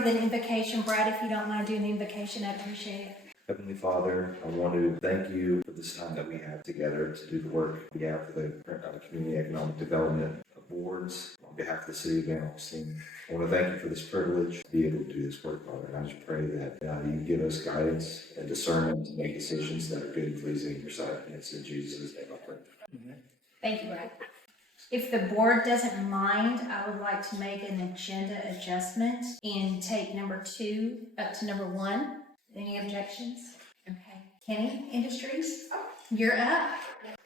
starting the invocation. Brad, if you don't mind doing the invocation, I'd appreciate it. Heavenly Father, I want to thank you for this time that we have together to do the work on behalf of the Community Economic Development Boards, on behalf of the City of Alstyne. I want to thank you for this privilege to be able to do this work, Father. And I just pray that you give us guidance and discernment to make decisions that are good and pleasing in your sight. And it's in Jesus' name I pray. Thank you, Brad. If the board doesn't mind, I would like to make an agenda adjustment and take number 2 up to number 1. Any objections? Okay. Kenny Industries, you're up.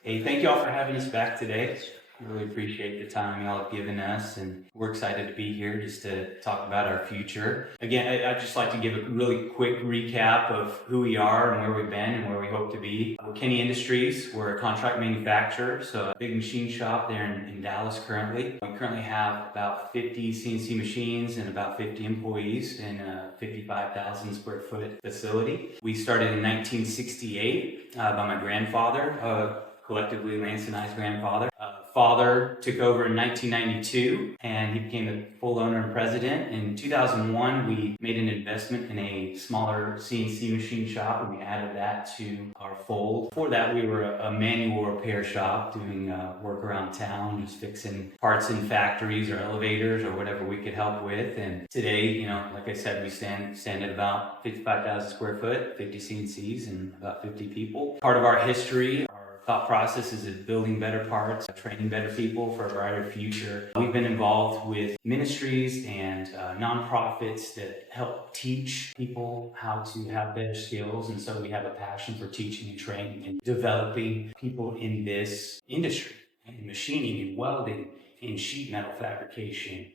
Hey, thank you all for having us back today. Really appreciate the time y'all have given us, and we're excited to be here just to talk about our future. Again, I'd just like to give a really quick recap of who we are and where we've been and where we hope to be. We're Kenny Industries. We're a contract manufacturer, so a big machine shop there in Dallas currently. We currently have about 50 CNC machines and about 50 employees in a 55,000 square foot facility. We started in 1968 by my grandfather, collectively Lance and I's grandfather. Father took over in 1992 and he became the full owner and president. In 2001, we made an investment in a smaller CNC machine shop and we added that to our fold. Before that, we were a manual repair shop doing work around town, just fixing parts in factories or elevators or whatever we could help with. And today, you know, like I said, we stand at about 55,000 square foot, 50 CNCs and about 50 people. Part of our history, thought process is building better parts, training better people for a brighter future. We've been involved with ministries and nonprofits that help teach people how to have better skills. And so we have a passion for teaching and training and developing people in this industry, in machining and welding, in sheet metal fabrication.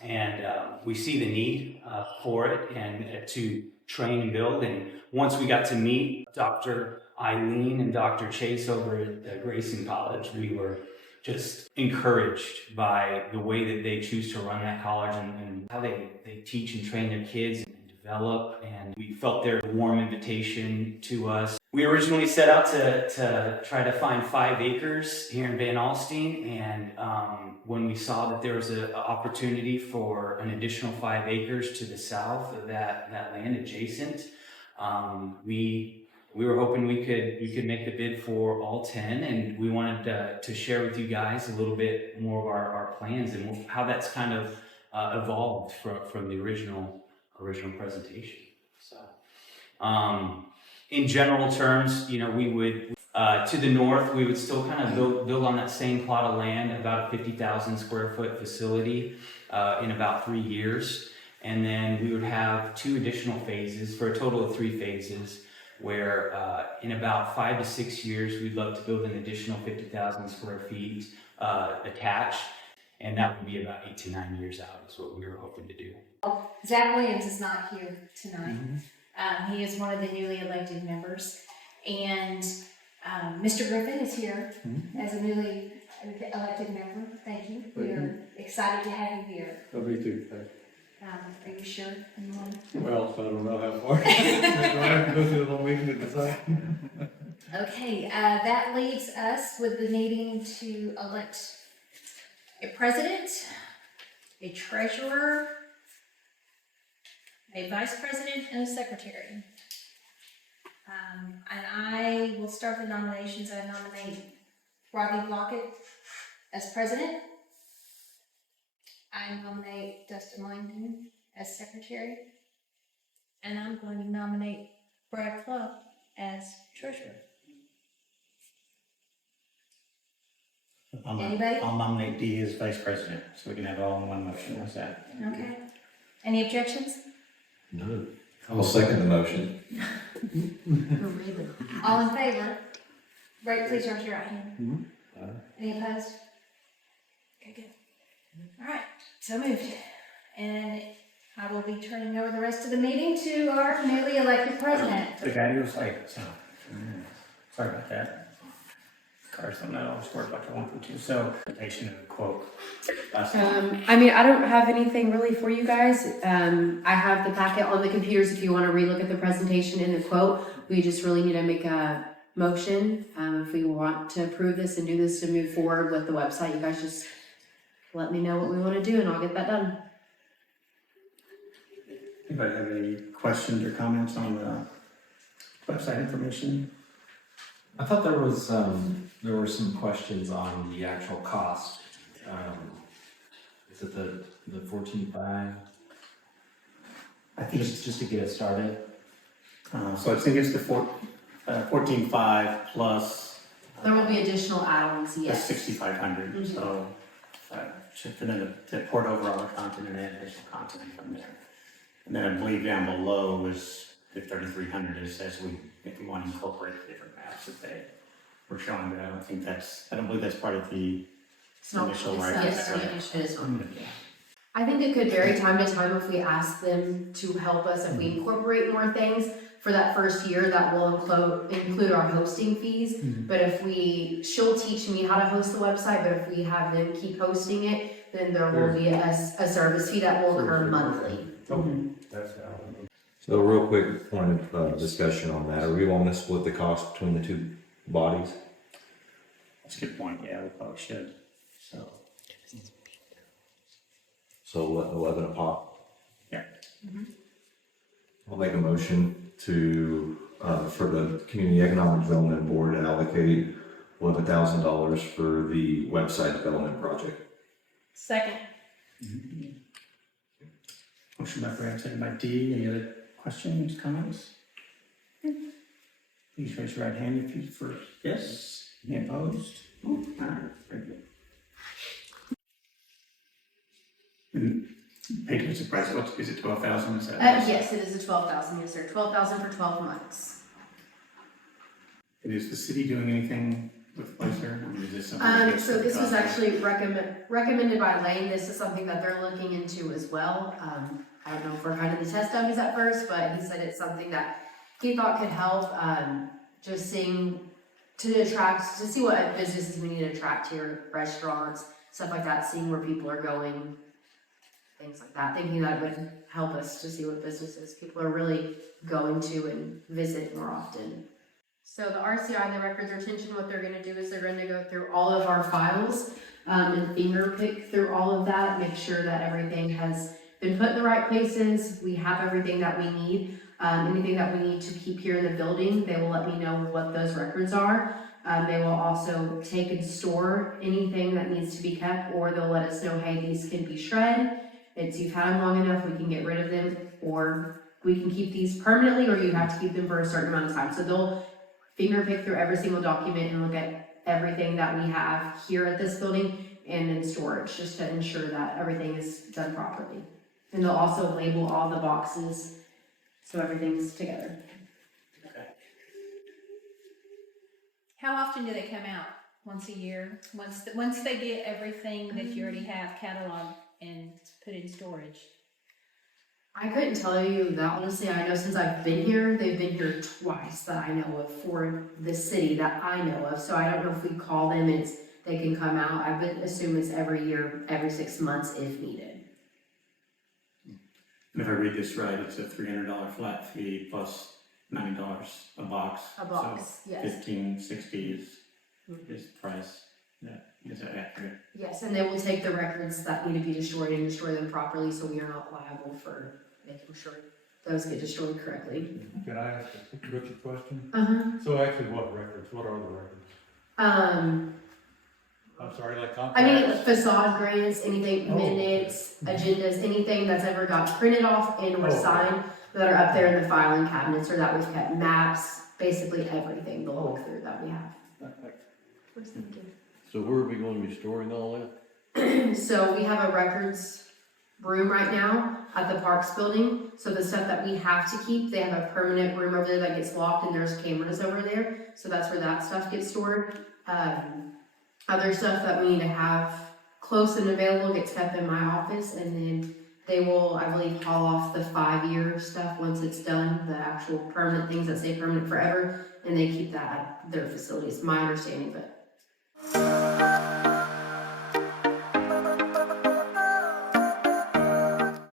And we see the need for it and to train and build. And once we got to meet Dr. Eileen and Dr. Chase over at Grayson College, we were just encouraged by the way that they choose to run that college and how they teach and train their kids and develop. And we felt their warm invitation to us. We originally set out to try to find 5 acres here in Van Alstyne, and when we saw that there was an opportunity for an additional 5 acres to the south of that land adjacent, we were hoping we could make the bid for all 10, and we wanted to share with you guys a little bit more of our plans and how that's kind of evolved from the original presentation. So, in general terms, you know, we would to the north, we would still kind of build on that same plot of land, about a 50,000 square foot facility in about 3 years, and then we would have 2 additional phases for a total of 3 phases. Where in about 5 to 6 years, we'd love to build an additional 50,000 square feet attached, and that would be about 8 to 9 years out is what we were hoping to do. Zach Williams is not here tonight. He is one of the newly elected members, and Mr. Griffin is here as a newly elected member. Thank you. We're excited to have you here. Oh, me too, thanks. Are you sure? Well, I don't know how far. I have to go to the whole meeting to decide. Okay, that leaves us with the needing to elect a president, a treasurer, a vice president, and a secretary. And I will start the nominations. I nominate Robbie Lockett as president. I nominate Dustin Langdon as secretary, and I'm going to nominate Brad Clough as treasurer. Anybody? I'll nominate Dee as vice president, so we can have it all in one motion. What's that? Okay. Any objections? No. I'll second the motion. All in favor? Right, please raise your right hand. Any opposed? Okay, good. All right, so moved. And I will be turning over the rest of the meeting to our newly elected president. The guy who was like, so, sorry about that. Cars don't know, I scored like a 1 from 2. So, presentation of a quote. I mean, I don't have anything really for you guys. I have the packet on the computers if you want to relook at the presentation and the quote. We just really need to make a motion. If we want to approve this and do this to move forward with the website, you guys just let me know what we want to do and I'll get that done. Anybody have any questions or comments on the website information? I thought there were some questions on the actual cost. Is it the 14.5? I think it's, Just to get it started. so I think it's the 14.5 plus There will be additional add-ons, the yes. 6,500, Mhm. so, and then to port over all the content and add additional content from there. And then I believe down below is the 3,300 is as if we want to incorporate the different maps that they were showing, but I don't believe that's part of the It's not, initial it's, right. yes, Right. it is not. I think it could vary time to time if we ask them to help us, if we incorporate more things. For that first year, that will include our hosting fees. But if she'll teach me how to host the website, but if we have them keep hosting it, then there will be a service fee that will occur monthly. That's how. So a real quick point of discussion on that. Are we wanting to split the cost between the two bodies? That's a good point, yeah, we probably should, so. So 11 a pop? Yeah. I'll make a motion to, for the Community Economic Development Board to allocate $11,000 for the website development project. Second. Motion by Brad, second by Dee. Any other questions, comments? Please raise your right hand if you for yes. Any opposed? All right, very good. Peggy, what's the price? What is it? 12,000? Is that? Yes, it is a 12,000, yes, sir, 12,000 for 12 months. And is the city doing anything with the place there? I mean, is this something? So this was actually recommended by Lane. This is something that they're looking into as well. I don't know if we're kind of the test dummies at first, but he said it's something that he thought could help, just seeing, to see what businesses we need to attract here, restaurants, stuff like that, seeing where people are going, things like that, thinking that it would help us to see what businesses people are really going to and visit more often. So the RCI, the records retention, what they're gonna do is they're gonna go through all of our files and finger pick through all of that, make sure that everything has been put in the right places, we have everything that we need. Anything that we need to keep here in the building, they will let me know what those records are. They will also take and store anything that needs to be kept, or they'll let us know, hey, these can be shred. You've had them long enough, we can get rid of them, or we can keep these permanently, or you have to keep them for a certain amount of time. So they'll finger pick through every single document and look at everything that we have here at this building and in storage, just to ensure that everything is done properly. And they'll also label all the boxes so everything's together. How often do they come out? Once a year? Once they get everything that you already have cataloged and put in storage? I couldn't tell you that honestly. I know since I've been here, they've been here twice that I know of for the city that I know of. So I don't know if we call them and they can come out. I would assume it's every year, every 6 months if needed. And if I read this right, it's a $300 flat fee plus $90 a box. A box, So yes. $15.60 is the price. Is that accurate? Yes, and they will take the records that need to be destroyed and destroy them properly, so we are not liable for making sure those get destroyed correctly. Can I ask a Richard question? Uh-huh. So actually, what records? What are the records? I'm sorry, like contracts? I mean, facade grants, anything, Oh. minutes, agendas, anything that's ever got printed off and or signed that are up there in the filing cabinets or that we've kept, maps, basically everything they'll look through that we have. So where are we going to be storing all that? So we have a records room right now at the Parks building. So the stuff that we have to keep, they have a permanent room over there that gets locked and there's cameras over there. So that's where that stuff gets stored. Other stuff that we need to have close and available gets kept in my office, and then they will, I believe, haul off the 5-year stuff once it's done, the actual permanent things that say permanent forever, and they keep that at their facilities, my understanding, but